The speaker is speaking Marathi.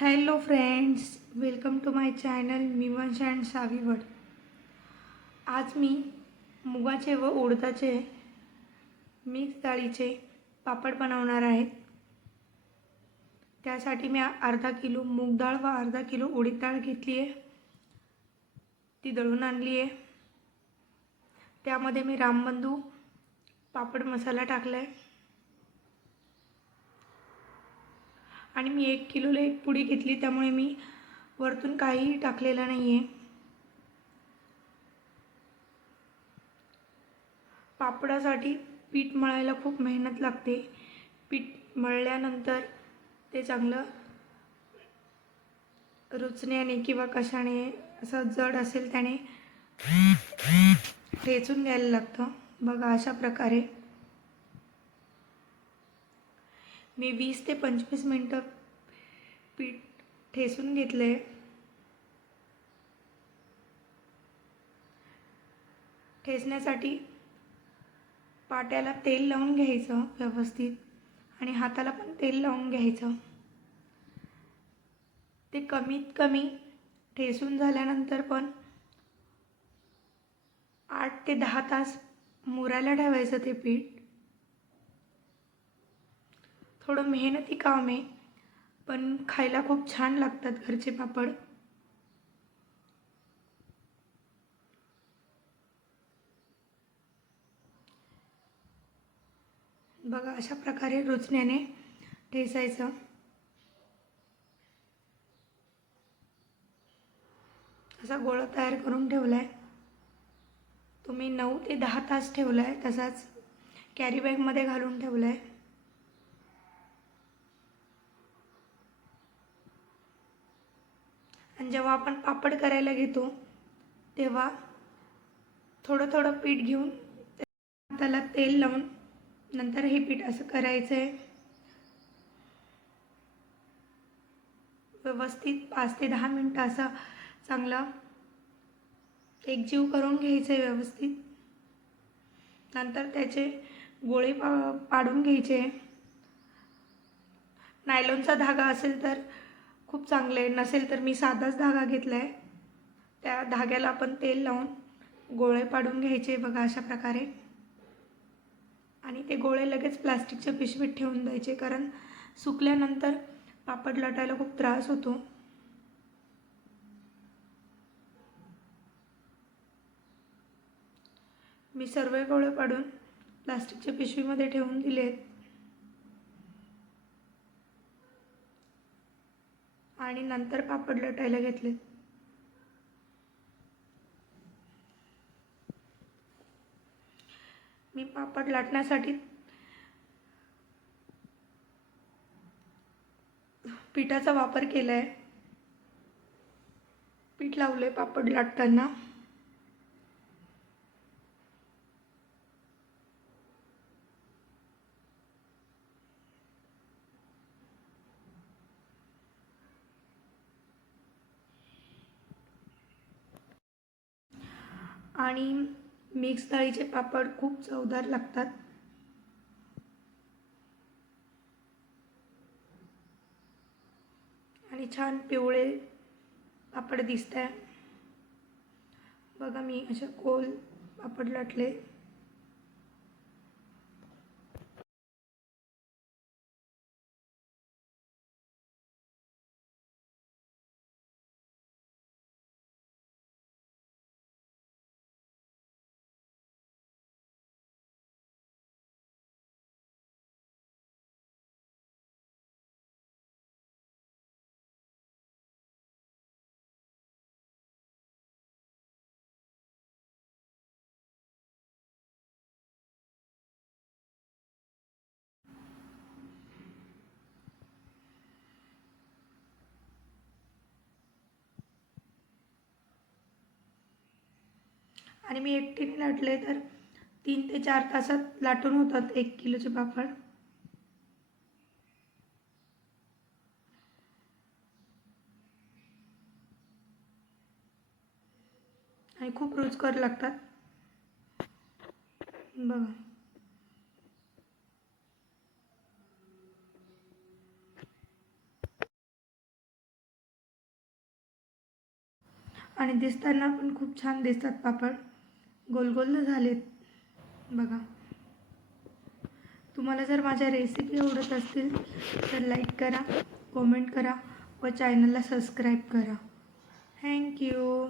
Hello friends, welcome to my channel मिवंश अँड सावीवड. आज मी मुगाचे व उडदाचे मिक्स डाळीचे पापड बनवणार आहे. त्यासाठी मी अर्धा किलो मूग डाळ व अर्धा किलो उडीद डाळ घेतली आहे. ती दळून आणली आहे. त्यामध्ये मी रामबंधू पापड मसाला टाकला आहे आणि मी 1 किलोला 1 पुडी घेतली, त्यामुळे मी वरतून काहीही टाकलेलं नाही आहे. पापडासाठी पीठ मळायला खूप मेहनत लागते. पीठ मळल्यानंतर ते चांगलं रुचण्याने किंवा कशाने असं जड असेल त्याने ठेचून घ्यायला लागतं. बघा, अशा प्रकारे मी 20 ते 25 मिनटं पीठ ठेचून घेतलं आहे. ठेचण्यासाठी पाट्याला तेल लावून घ्यायचं व्यवस्थित आणि हाताला पण तेल लावून घ्यायचं. ते कमीत कमी ठेचून झाल्यानंतर पण 8 ते 10 तास मुरायला ठेवायचं ते पीठ. थोडं मेहनती काम आहे, पण खायला खूप छान लागतात घरचे पापड. बघा, अशा प्रकारे रुचण्याने ठेचायचं. असा गोळा तयार करून ठेवला आहे. तुम्ही 9 ते 10 तास ठेवला आहे. तसाच कॅरी बॅगमध्ये घालून ठेवला आहे. आणि जेव्हा आपण पापड करायला घेतो तेव्हा थोडं थोडं पीठ घेऊन हाताला तेल लावून नंतर हे पीठ असं करायचं आहे. व्यवस्थित 5 ते 10 मिनटं असं चांगलं एकजीव करून घ्यायचं आहे व्यवस्थित. नंतर त्याचे गोळे पाडून घ्यायचे. नायलॉनचा धागा असेल तर खूप चांगले, नसेल तर मी साधाच धागा घेतला आहे. त्या धाग्याला आपण तेल लावून गोळे पाडून घ्यायचे. बघा, अशा प्रकारे. आणि ते गोळे लगेच प्लास्टिकच्या पिशवीत ठेवून द्यायचे, कारण सुकल्यानंतर पापड लाटायला खूप त्रास होतो. मी सर्व गोळे पाडून प्लास्टिकच्या पिशवीमध्ये ठेवून दिलेत आणि नंतर पापड लाटायला घेतलेत. मी पापड लाटण्यासाठी पिठाचा वापर केला आहे. पीठ लावले पापड लाटताना. आणि मिक्स डाळीचे पापड खूप चवदार लागतात. आणि छान पिवळे पापड दिसत आहे. बघा, मी असे गोल पापड लाटले. आणि मी एकटीने लाटले तर 3 ते 4 तासात लाटून होतात 1 किलोचे पापड. आणि खूप रुचकर लागतात. बघा. आणि दिसताना पण खूप छान दिसतात पापड. गोल गोल झालेत बघा. तुम्हाला जर माझ्या रेसिपी आवडत असतील तर लाईक करा, कमेंट करा व चॅनलला सबस्क्राईब करा. थँक्यू.